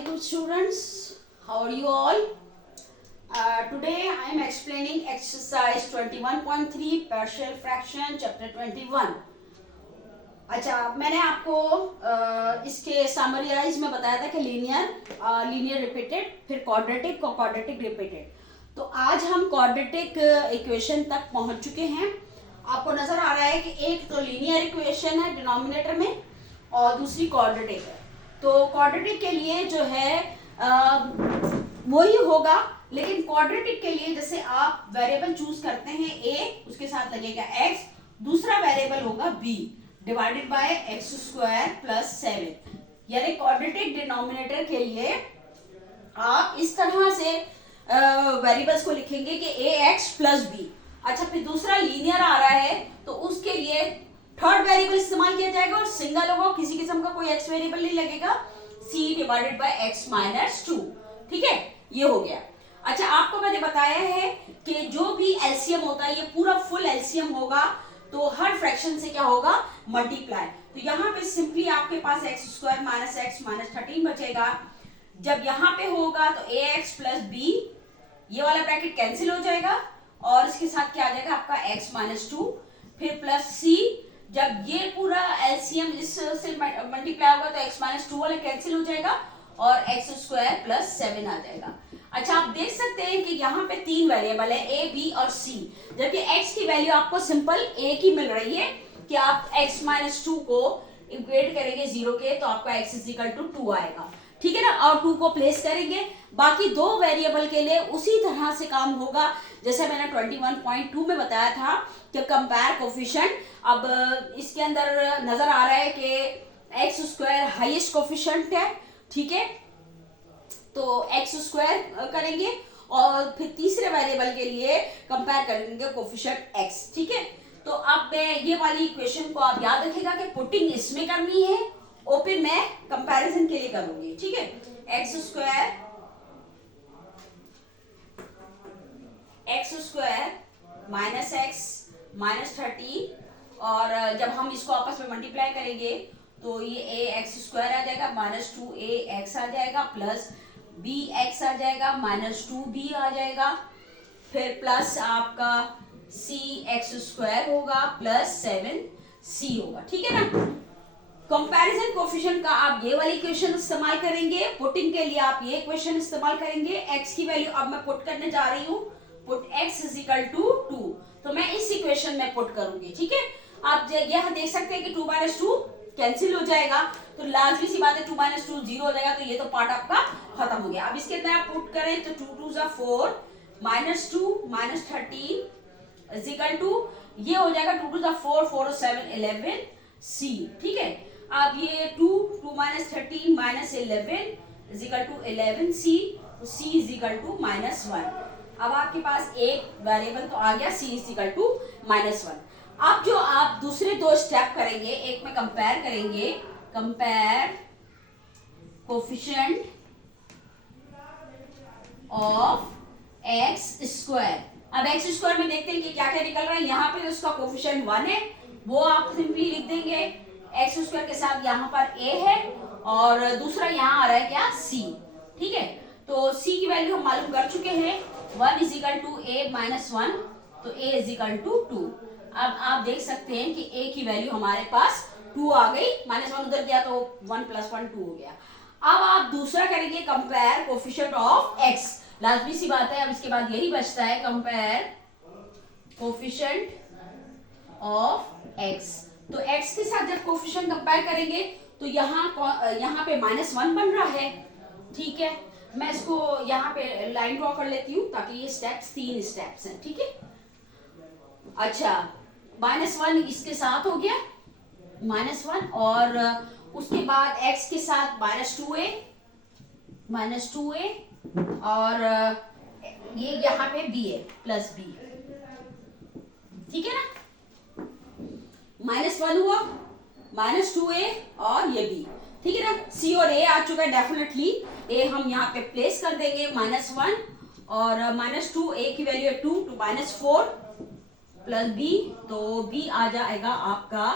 Assalamualaikum students, how are you all? Today I am explaining exercise 21.3 partial fraction chapter 21. अच्छा, मैंने आपको इसके summarise में बताया था कि लीनियर रिपीटेड, फिर क्वाड्रेटिक रिपीटेड। तो आज हम क्वाड्रेटिक इक्वेशन तक पहुंच चुके हैं। आपको नजर आ रहा है कि एक तो लीनियर इक्वेशन है डिनोमिनेटर में और दूसरी क्वाड्रेटिक है। तो क्वाड्रेटिक के लिए जो है वही होगा, लेकिन क्वाड्रेटिक के लिए जैसे आप वेरिएबल चूज करते हैं a, उसके साथ लगेगा x, दूसरा वेरिएबल होगा b divided by x square plus 7। यानी क्वाड्रेटिक डिनोमिनेटर के लिए आप इस तरह से वेरिएबल्स को लिखेंगे कि ax प्लस b। अच्छा, फिर दूसरा लीनियर आ रहा है तो उसके लिए थर्ड वेरिएबल इस्तेमाल किया जाएगा और सिंगल होगा, किसी किस्म का कोई x वेरिएबल नहीं लगेगा, c divided by x minus 2। ठीक है, ये हो गया। अच्छा, आपको मैंने बताया है कि जो भी एलसीएम होता है ये पूरा फुल एलसीएम होगा तो हर फ्रैक्शन से क्या होगा, मल्टीप्लाई। तो यहाँ पे सिंपली आपके पास x square minus x minus 13 बचेगा। जब यहाँ पे होगा तो ए एक्स प्लस बी, ये वाला ब्रैकेट कैंसिल हो जाएगा और इसके साथ क्या आ जाएगा आपका x माइनस 2, फिर प्लस c। जब ये पूरा एलसीएम इससे मल्टीप्लाई होगा तो x माइनस 2 वाला कैंसिल हो जाएगा और एक्स स्क्वायर प्लस 7 आ जाएगा। अच्छा, आप देख सकते हैं कि यहाँ पे तीन वेरिएबल है a, b और c, जबकि x की वैल्यू आपको सिंपल एक ही मिल रही है कि आप x माइनस 2 को इक्वेट करेंगे 0 के तो आपका x इज इक्वल टू 2 आएगा। ठीक है ना, और 2 को प्लेस करेंगे। बाकी दो वेरिएबल के लिए उसी तरह से काम होगा जैसे मैंने 21.2 में बताया था कि कंपेयर कोफिशिएंट। अब इसके अंदर नजर आ रहा है कि एक्स स्क्वायर हाईएस्ट कोफिशिएंट है। ठीक है, तो एक्स स्क्वायर करेंगे और फिर तीसरे वेरिएबल के लिए कंपेयर करेंगे कोफिशिएंट एक्स। ठीक है, तो अब मैं ये वाली इक्वेशन को आप याद रखिएगा कि पुटिंग इसमें करनी है, ओपन मैं कंपैरिजन के लिए करूंगी। ठीक है, x square minus x minus 30 और जब हम इसको आपस में मल्टीप्लाई करेंगे तो ये ए एक्स स्क्वायर आ जाएगा माइनस 2 ए एक्स आ जाएगा प्लस बी एक्स आ जाएगा माइनस 2 बी आ जाएगा, फिर प्लस आपका सी एक्स स्क्वायर होगा प्लस 7 सी होगा। ठीक है ना, कंपैरिजन कोफिशिएंट का आप ये वाली इक्वेशन इस्तेमाल करेंगे, पुटिंग के लिए आप ये इक्वेशन इस्तेमाल करेंगे। x की वैल्यू अब मैं पुट करने जा रही हूँ, put x is equal to 2, तो मैं इस इक्वेशन में पुट करूंगी। ठीक है, आप यहाँ देख सकते हैं कि 2 माइनस 2 कैंसिल हो जाएगा, तो लाजमी सी बात है 2 माइनस 2 0 हो जाएगा, तो ये तो पार्ट आपका खत्म हो गया। अब इसके अंदर आप पुट करें तो 2 2 4 minus 2 minus 13 is equal to ये हो जाएगा 2 2 4 4 7 11 c। ठीक है, अब ये 2 minus 13 minus 11 is equal to 11 c, तो c is equal to minus 1। अब आपके पास एक वेरिएबल तो आ गया, c is equal to minus 1। अब जो आप दूसरे दो स्टेप करेंगे, एक में कंपेयर करेंगे, compare coefficient of x square. अब एक्स स्क्वायर में देखते हैं कि क्या क्या निकल रहा है। यहाँ पे उसका कोफिशिएंट 1 है, वो आप सिंपली लिख देंगे एक्स स्क्वायर के साथ यहाँ पर a है और दूसरा यहाँ आ रहा है क्या, c। ठीक है, तो c की वैल्यू हम मालूम कर चुके हैं, 1 is equal to a minus 1, तो a इज इक्वल टू 2। अब आप देख सकते हैं कि a की वैल्यू हमारे पास 2 आ गई, माइनस 1 उधर गया तो 1 प्लस 1 2 हो गया। अब आप दूसरा करेंगे कंपेयर कोफिशिएंट ऑफ x, लाजमी सी बात है, अब इसके बाद यही बचता है कंपेयर कोफिशिएंट ऑफ x। तो x के साथ जब कोफिशिएंट कंपेयर करेंगे तो यहाँ पे माइनस 1 बन रहा है। ठीक है, मैं इसको यहाँ पे लाइन ड्रॉ कर लेती हूँ ताकि ये स्टेप्स 3 स्टेप्स हैं। ठीक है, अच्छा, माइनस 1 इसके साथ हो गया माइनस 1 और उसके बाद x के साथ माइनस 2a और ये यहाँ पे b है प्लस b। ठीक है ना, माइनस 1 हुआ माइनस 2a और ये b। ठीक है ना, c और a आ चुका है, डेफिनेटली a हम यहाँ पे प्लेस कर देंगे माइनस 1 और माइनस 2, a की वैल्यू है 2 तो माइनस 4 प्लस b, तो b आ जाएगा आपका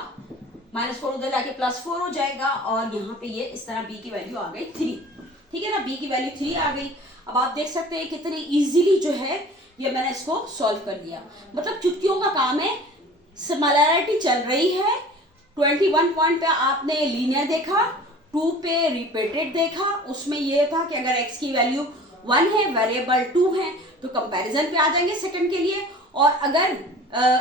माइनस 4 उधर लाके प्लस 4 हो जाएगा और यहाँ पे ये इस तरह b की वैल्यू आ गई 3। ठीक है ना, b की वैल्यू 3 आ गई। अब आप देख सकते हैं कितनी इजीली जो है ये मैंने इसको सॉल्व कर लिया। मतलब चुटकियों का काम है, सिमिलैरिटी चल रही है। 21 पॉइंट पे आपने लीनियर देखा, 2 पे रिपीटेड देखा, उसमें ये था कि अगर x की वैल्यू 1 है, वेरिएबल 2 है, तो कंपैरिजन पे आ जाएंगे सेकंड के लिए, और अगर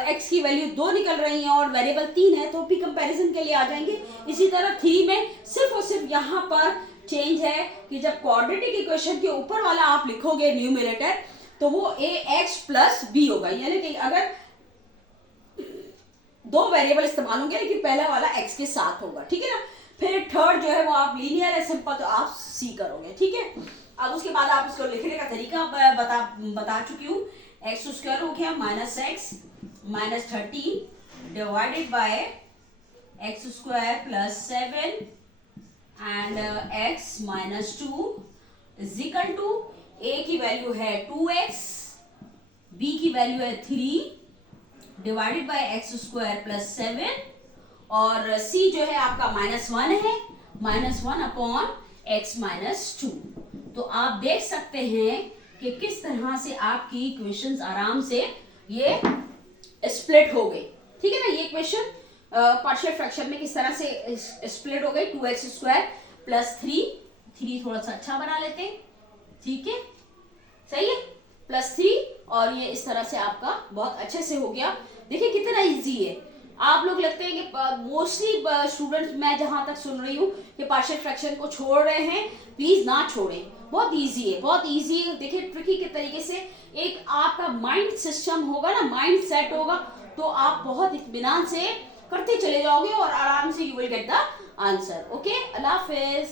x की वैल्यू 2 निकल रही है और वेरिएबल 3 है तो भी कंपैरिजन के लिए आ जाएंगे। इसी तरह 3 में सिर्फ और सिर्फ यहाँ पर चेंज है कि जब क्वाड्रेटिक इक्वेशन के ऊपर वाला आप लिखोगे न्यूमरेटर तो वो ax प्लस b होगा, यानी कि अगर 2 वेरिएबल इस्तेमाल होंगे लेकिन पहला वाला x के साथ होगा, ठीक है ना। फिर थर्ड जो है वो आप लीनियर है, सिंपल, तो आप c करोगे, ठीक है। अब उसके बाद आप इसको लिखने का तरीका बता चुकी हूँ। एक्स स्क्वायर हो गया minus x minus 30 divided by x square plus 7 and x minus 2 is equal to a की वैल्यू है 2x, b की वैल्यू है 3 divided by x square plus 7 और c जो है आपका -1 है, -1 अपॉन x माइनस 2। तो आप देख सकते हैं कि किस तरह से आपकी इक्वेशंस आराम से ये स्प्लिट हो गई, ठीक है ना। ये इक्वेशन पार्शियल फ्रैक्शन में किस तरह से स्प्लिट हो गई, 2x स्क्वायर प्लस 3 थोड़ा सा अच्छा बना लेते हैं, ठीक है, सही है, प्लस 3 और ये इस तरह से आपका बहुत अच्छे से हो गया। देखिए कितना इजी है। आप लोग लगते हैं कि मोस्टली स्टूडेंट्स, मैं जहां तक सुन रही हूँ कि पार्शियल फ्रैक्शन को छोड़ रहे हैं, प्लीज ना छोड़ें, बहुत इजी है, बहुत इजी है। देखिए ट्रिकी के तरीके से एक आपका माइंड सिस्टम होगा ना, माइंड सेट होगा, तो आप बहुत इत्मीनान से करते चले जाओगे और आराम से you will get the answer. Okay, Allah Hafiz.